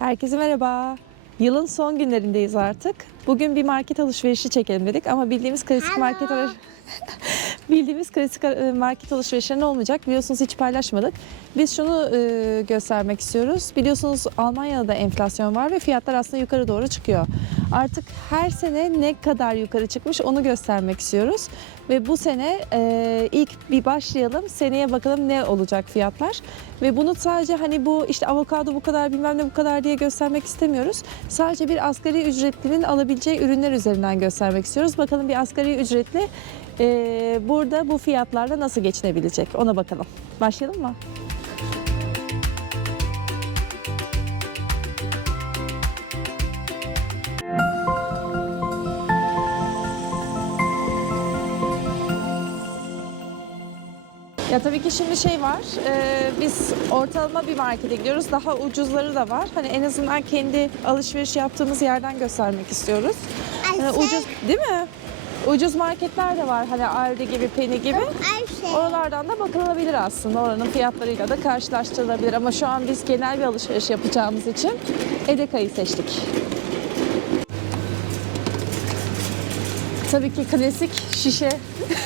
Herkese merhaba. Yılın son günlerindeyiz artık. Bugün bir market alışverişi çekelim dedik ama bildiğimiz klasik market alış- bildiğimiz klasik e, market alışverişleri olmayacak. Biliyorsunuz hiç paylaşmadık. Biz şunu e, göstermek istiyoruz. Biliyorsunuz Almanya'da da enflasyon var ve fiyatlar aslında yukarı doğru çıkıyor. Artık her sene ne kadar yukarı çıkmış onu göstermek istiyoruz. Ve bu sene e, ilk bir başlayalım. Seneye bakalım ne olacak fiyatlar. Ve bunu sadece hani bu işte avokado bu kadar bilmem ne bu kadar diye göstermek istemiyoruz. Sadece bir asgari ücretlinin alabileceği ürünler üzerinden göstermek istiyoruz. Bakalım bir asgari ücretli e, burada bu fiyatlarla nasıl geçinebilecek ona bakalım. Başlayalım mı? Ya tabii ki şimdi şey var, e, biz ortalama bir markete gidiyoruz. Daha ucuzları da var. Hani en azından kendi alışveriş yaptığımız yerden göstermek istiyoruz. Hani Ayşe. ucuz değil mi? Ucuz marketler de var. Hani Aldi gibi, Penny gibi. Ayşe. Oralardan da bakılabilir aslında. Oranın fiyatlarıyla da karşılaştırılabilir. Ama şu an biz genel bir alışveriş yapacağımız için Edeka'yı seçtik. Tabii ki klasik şişe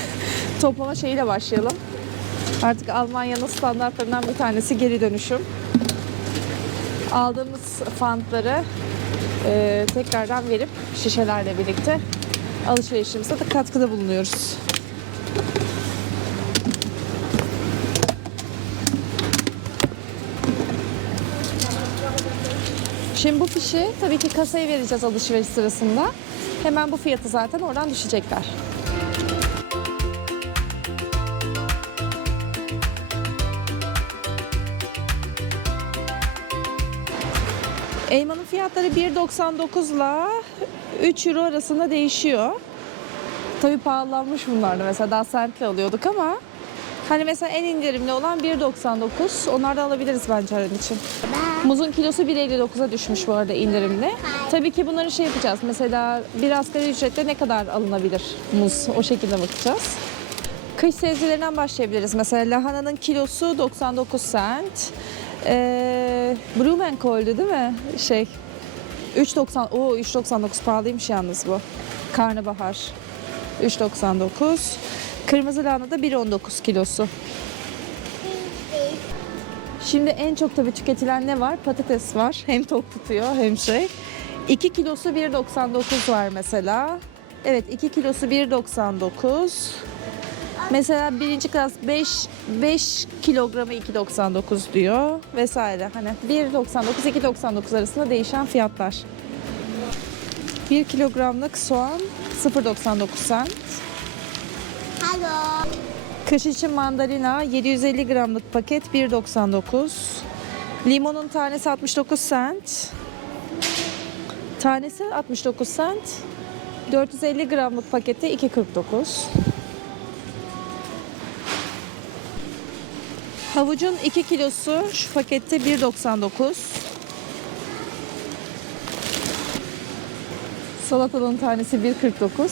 toplama şeyiyle başlayalım. Artık Almanya'nın standartlarından bir tanesi geri dönüşüm. Aldığımız fantları e, tekrardan verip şişelerle birlikte alışverişimize de katkıda bulunuyoruz. Şimdi bu fişi tabii ki kasaya vereceğiz alışveriş sırasında. Hemen bu fiyatı zaten oradan düşecekler. Fiyatları 1.99 ile 3 euro arasında değişiyor. Tabii pahalanmış bunlar da mesela daha sentli alıyorduk ama hani mesela en indirimli olan 1.99 onları da alabiliriz bence aran için. Muzun kilosu 1.59'a düşmüş bu arada indirimli. Tabii ki bunları şey yapacağız. Mesela bir asgari ücretle ne kadar alınabilir muz? O şekilde bakacağız. Kış sebzelerinden başlayabiliriz. Mesela lahananın kilosu 99 cent. Ee, Blumenkohl'du değil mi? Şey 3.90 o 3.99 pahalıymış yalnız bu. Karnabahar 3.99. Kırmızı lahana da 1.19 kilosu. Şimdi en çok tabii tüketilen ne var? Patates var. Hem tok tutuyor hem şey. 2 kilosu 1.99 var mesela. Evet 2 kilosu 1.99. Mesela birinci klas 5 5 kilogramı 2.99 diyor vesaire. Hani 1.99 2.99 arasında değişen fiyatlar. 1 kilogramlık soğan 0.99 cent. Hello. Kış için mandalina 750 gramlık paket 1.99. Limonun tanesi 69 cent. Tanesi 69 cent. 450 gramlık paketi 2.49. Havucun 2 kilosu şu pakette 1.99. Salatalığın tanesi 1.49.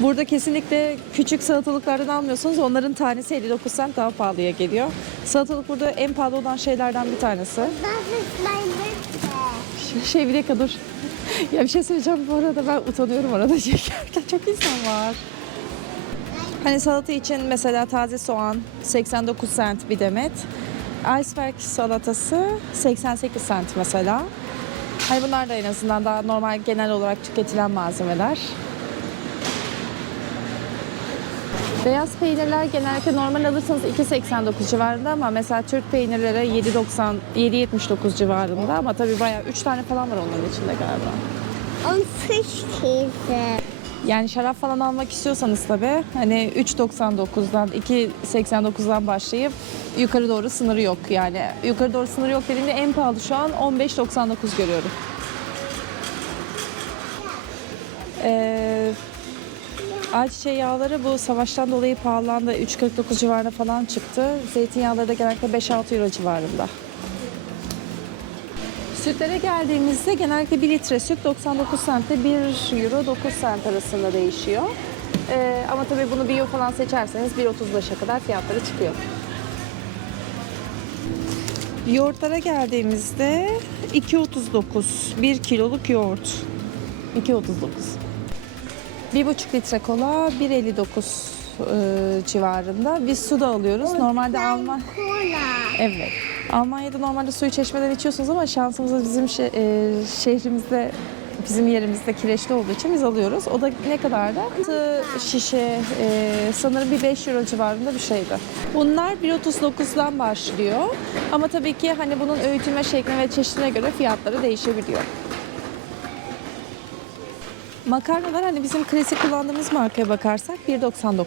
Burada kesinlikle küçük salatalıklardan almıyorsanız onların tanesi 59 cent daha pahalıya geliyor. Salatalık burada en pahalı olan şeylerden bir tanesi. Şey bir dakika dur. ya bir şey söyleyeceğim bu arada ben utanıyorum orada çekerken çok insan var. Hani salata için mesela taze soğan 89 cent bir demet. Iceberg salatası 88 cent mesela. Hani bunlar da en azından daha normal genel olarak tüketilen malzemeler. Beyaz peynirler genellikle normal alırsanız 2.89 civarında ama mesela Türk peynirleri 7.90 7.79 civarında ama tabii bayağı 3 tane falan var onların içinde galiba. Und Fischkäse. Yani şarap falan almak istiyorsanız tabii hani 3.99'dan 2.89'dan başlayıp yukarı doğru sınırı yok yani. Yukarı doğru sınırı yok dediğimde en pahalı şu an 15.99 görüyorum. Ee, ayçiçeği yağları bu savaştan dolayı pahalandı. 3.49 civarına falan çıktı. Zeytinyağları da genellikle 5-6 euro civarında. Sütlere geldiğimizde genellikle 1 litre süt 99 cent'te 1 euro 9 cent arasında değişiyor. Ee, ama tabii bunu bio falan seçerseniz 1.35'e kadar fiyatları çıkıyor. Yoğurtlara geldiğimizde 2.39 1 kiloluk yoğurt. 2.39. 1,5 litre kola 1.59 e, civarında. Biz su da alıyoruz. Normalde Alman Kola. Evet. Almanya'da normalde suyu çeşmeden içiyorsunuz ama şansımıza bizim şe- e, şehrimizde bizim yerimizde kireçli olduğu için biz alıyoruz. O da ne kadar da? Şişe e, sanırım bir 5 euro civarında bir şeydi. Bunlar 1.39'dan başlıyor. Ama tabii ki hani bunun öğütülme şekline ve çeşidine göre fiyatları değişebiliyor. Makarnalar hani bizim klasik kullandığımız markaya bakarsak 1.99.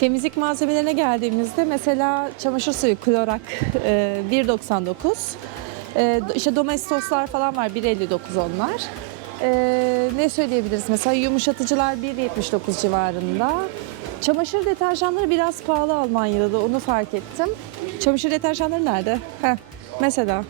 Temizlik malzemelerine geldiğimizde mesela çamaşır suyu klorak e, 1.99. E, işte domestoslar falan var 1.59 onlar. E, ne söyleyebiliriz mesela yumuşatıcılar 1.79 civarında. Çamaşır deterjanları biraz pahalı Almanya'da da onu fark ettim. Çamaşır deterjanları nerede? Heh, mesela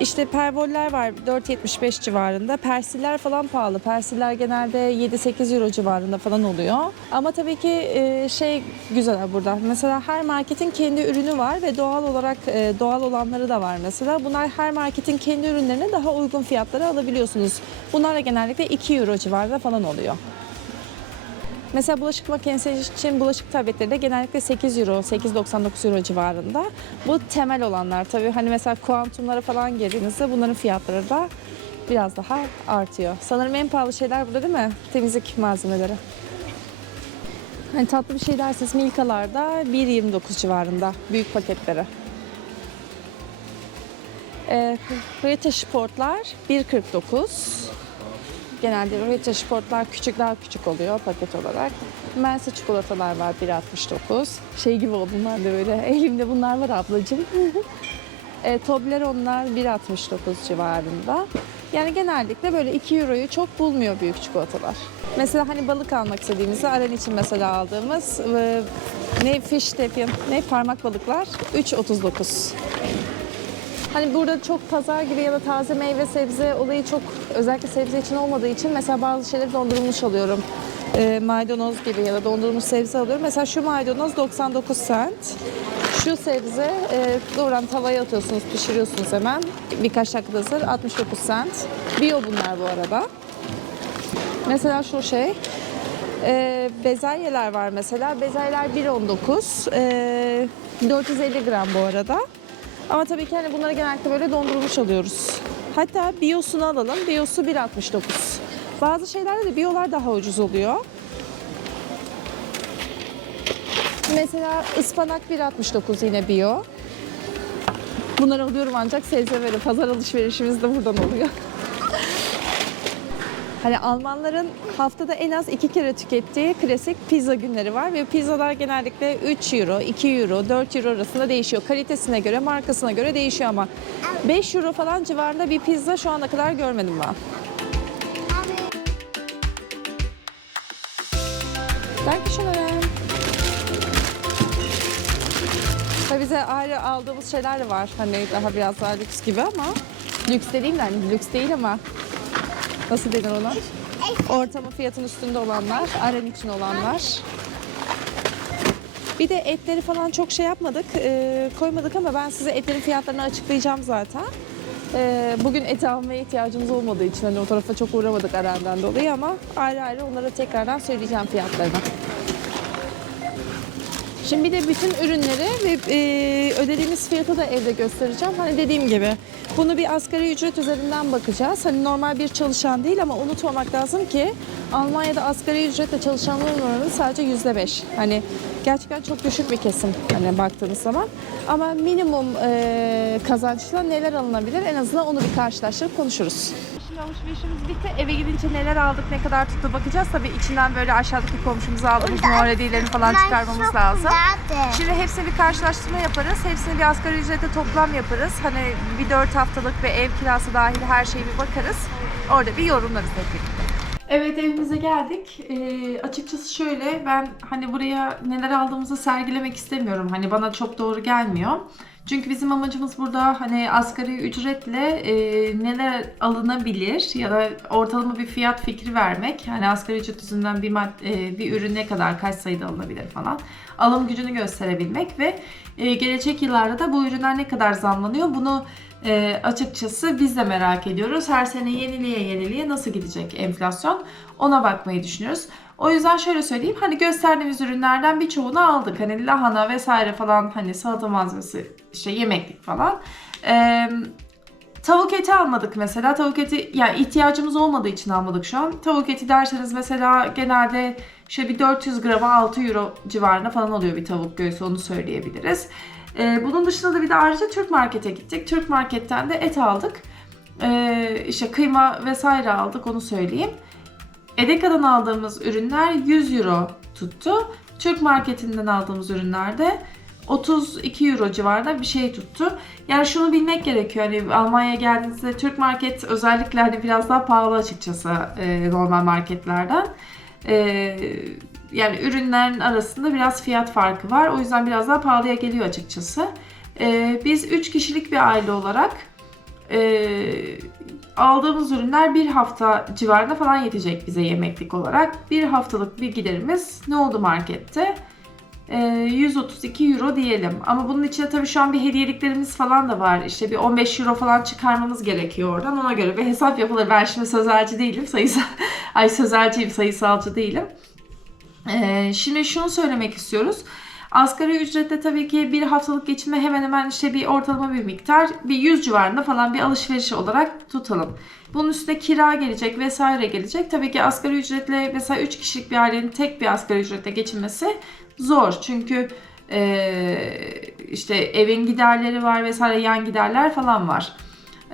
işte pervoller var 4.75 civarında. Persiller falan pahalı. Persiller genelde 7-8 euro civarında falan oluyor. Ama tabii ki e, şey güzel burada. Mesela her marketin kendi ürünü var ve doğal olarak e, doğal olanları da var mesela. Bunlar her marketin kendi ürünlerine daha uygun fiyatlara alabiliyorsunuz. Bunlar da genellikle 2 euro civarında falan oluyor. Mesela bulaşık makinesi için bulaşık tabletleri de genellikle 8 euro, 8.99 euro civarında. Bu temel olanlar tabii hani mesela kuantumlara falan girdiğinizde bunların fiyatları da biraz daha artıyor. Sanırım en pahalı şeyler burada değil mi? Temizlik malzemeleri. Hani tatlı bir şey derseniz Milka'larda 1.29 civarında büyük paketleri. Ee, British Sportlar 1.49. Genelde British Sportlar küçük daha küçük oluyor paket olarak. Mensa çikolatalar var 1.69. Şey gibi oldum ben de böyle elimde bunlar var ablacığım. e, Toblerone'lar 1.69 civarında. Yani genellikle böyle 2 euroyu çok bulmuyor büyük çikolatalar. Mesela hani balık almak istediğimizde Aren için mesela aldığımız e, ne fish tepin, ne parmak balıklar 3.39. Hani burada çok pazar gibi ya da taze meyve sebze olayı çok özellikle sebze için olmadığı için mesela bazı şeyleri dondurulmuş alıyorum. Ee, maydanoz gibi ya da dondurulmuş sebze alıyorum. Mesela şu maydanoz 99 cent. Şu sebze e, doğrudan tavaya atıyorsunuz, pişiriyorsunuz hemen. Birkaç dakikada hazır 69 cent. Bio bunlar bu arada. Mesela şu şey. E, bezelyeler var mesela. Bezelyeler 1.19. E, 450 gram bu arada. Ama tabii ki hani bunları genellikle böyle dondurulmuş alıyoruz. Hatta biyosunu alalım. Biyosu 1.69. Bazı şeylerde de biyolar daha ucuz oluyor. Mesela ıspanak 1.69 yine biyo. Bunları alıyorum ancak sebze ve pazar alışverişimiz de buradan oluyor. Hani Almanların haftada en az iki kere tükettiği klasik pizza günleri var ve pizzalar genellikle 3 euro, 2 euro, 4 euro arasında değişiyor. Kalitesine göre, markasına göre değişiyor ama 5 euro falan civarında bir pizza şu ana kadar görmedim ben. Dankeschön. Tabii bize ayrı aldığımız şeyler de var. Hani daha biraz daha lüks gibi ama lüks dediğim de hani lüks değil ama nasıl denir ona? Ortamı fiyatın üstünde olanlar, aren için olanlar. Bir de etleri falan çok şey yapmadık, e, koymadık ama ben size etlerin fiyatlarını açıklayacağım zaten. E, bugün et almaya ihtiyacımız olmadığı için hani o tarafa çok uğramadık Aren'den dolayı ama ayrı ayrı onlara tekrardan söyleyeceğim fiyatlarını. Şimdi bir de bütün ürünleri ve e, ödediğimiz fiyatı da evde göstereceğim. Hani dediğim gibi bunu bir asgari ücret üzerinden bakacağız. Hani normal bir çalışan değil ama unutmamak lazım ki Almanya'da asgari ücretle çalışanların oranı sadece yüzde beş. Hani gerçekten çok düşük bir kesim hani baktığınız zaman. Ama minimum e, kazançla neler alınabilir en azından onu bir karşılaştırıp konuşuruz. Şimdi alışverişimiz bitti. Eve gidince neler aldık, ne kadar tuttu bakacağız. Tabii içinden böyle aşağıdaki komşumuza aldığımız muharedilerini falan çıkarmamız lazım. Şimdi hepsini bir karşılaştırma yaparız. Hepsini bir asgari ücrete toplam yaparız. Hani bir 4 haftalık ve ev kirası dahil her şeyi bir bakarız. Orada bir yorumlarız hep birlikte. Evet evimize geldik. Ee, açıkçası şöyle ben hani buraya neler aldığımızı sergilemek istemiyorum. Hani bana çok doğru gelmiyor. Çünkü bizim amacımız burada hani asgari ücretle e, neler alınabilir ya da ortalama bir fiyat fikri vermek. Yani asgari ücret üzerinden bir, mad- e, bir ürün ne kadar kaç sayıda alınabilir falan. Alım gücünü gösterebilmek ve e, gelecek yıllarda da bu ürünler ne kadar zamlanıyor bunu e, açıkçası biz de merak ediyoruz. Her sene yeniliğe yeniliğe nasıl gidecek enflasyon ona bakmayı düşünüyoruz. O yüzden şöyle söyleyeyim hani gösterdiğimiz ürünlerden birçoğunu aldık. Hani lahana vesaire falan hani salata malzemesi işte yemeklik falan. Eee Tavuk eti almadık mesela. Tavuk eti yani ihtiyacımız olmadığı için almadık şu an. Tavuk eti derseniz mesela genelde işte bir 400 grama 6 euro civarında falan oluyor bir tavuk göğsü onu söyleyebiliriz. Ee, bunun dışında da bir de ayrıca Türk markete gittik. Türk marketten de et aldık. Ee, işte kıyma vesaire aldık onu söyleyeyim. Edeka'dan aldığımız ürünler 100 euro tuttu. Türk marketinden aldığımız ürünler de 32 euro civarında bir şey tuttu. Yani şunu bilmek gerekiyor. Hani Almanya'ya geldiğinizde Türk market özellikle hani biraz daha pahalı açıkçası e, normal marketlerden. E, yani ürünlerin arasında biraz fiyat farkı var. O yüzden biraz daha pahalıya geliyor açıkçası. E, biz 3 kişilik bir aile olarak e, aldığımız ürünler bir hafta civarında falan yetecek bize yemeklik olarak. Bir haftalık bir giderimiz ne oldu markette? Ee, 132 euro diyelim. Ama bunun içinde tabii şu an bir hediyeliklerimiz falan da var. İşte bir 15 euro falan çıkarmamız gerekiyor oradan. Ona göre bir hesap yapılır. Ben şimdi sözelci değilim. Sayısal, ay sözelciyim, sayısalcı değilim. Ee, şimdi şunu söylemek istiyoruz. Asgari ücrette tabii ki bir haftalık geçinme hemen hemen işte bir ortalama bir miktar bir 100 civarında falan bir alışveriş olarak tutalım. Bunun üstüne kira gelecek vesaire gelecek. Tabii ki asgari ücretle mesela 3 kişilik bir ailenin tek bir asgari ücretle geçinmesi zor. Çünkü eee, işte evin giderleri var vesaire yan giderler falan var.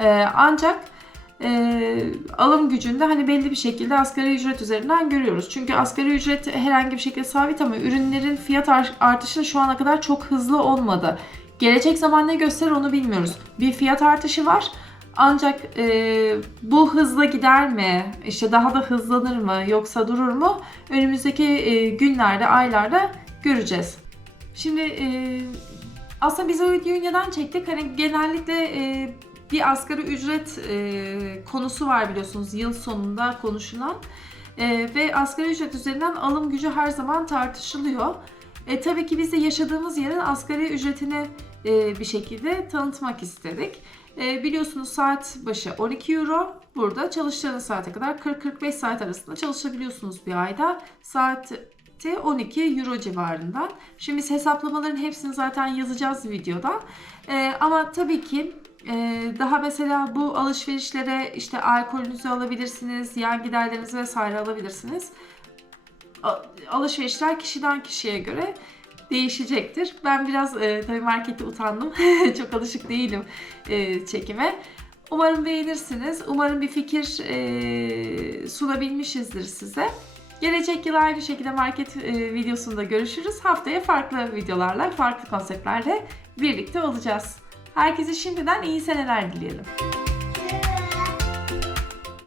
Eee, ancak eee, alım gücünde hani belli bir şekilde asgari ücret üzerinden görüyoruz. Çünkü asgari ücret herhangi bir şekilde sabit ama ürünlerin fiyat ar- artışı şu ana kadar çok hızlı olmadı. Gelecek zaman ne gösterir onu bilmiyoruz. Bir fiyat artışı var. Ancak eee, bu hızla gider mi? İşte daha da hızlanır mı? Yoksa durur mu? Önümüzdeki eee, günlerde, aylarda göreceğiz. Şimdi eee, aslında biz o videoyu neden çektik? Hani genellikle eee, bir asgari ücret eee, konusu var biliyorsunuz yıl sonunda konuşulan. Eee, ve asgari ücret üzerinden alım gücü her zaman tartışılıyor. E, tabii ki biz de yaşadığımız yerin asgari ücretini e, bir şekilde tanıtmak istedik. E, biliyorsunuz saat başı 12 euro. Burada çalıştığınız saate kadar 40-45 saat arasında çalışabiliyorsunuz bir ayda. Saati 12 euro civarından. Şimdi biz hesaplamaların hepsini zaten yazacağız videoda. E, ama tabii ki e, daha mesela bu alışverişlere işte alkolünüzü alabilirsiniz, yan giderlerinizi vesaire alabilirsiniz. Alışverişler kişiden kişiye göre değişecektir. Ben biraz e, tabii markette utandım. Çok alışık değilim e, çekime. Umarım beğenirsiniz. Umarım bir fikir e, sunabilmişizdir size. Gelecek yıl aynı şekilde market e, videosunda görüşürüz. Haftaya farklı videolarla, farklı konseptlerle birlikte olacağız. Herkese şimdiden iyi seneler dileyelim.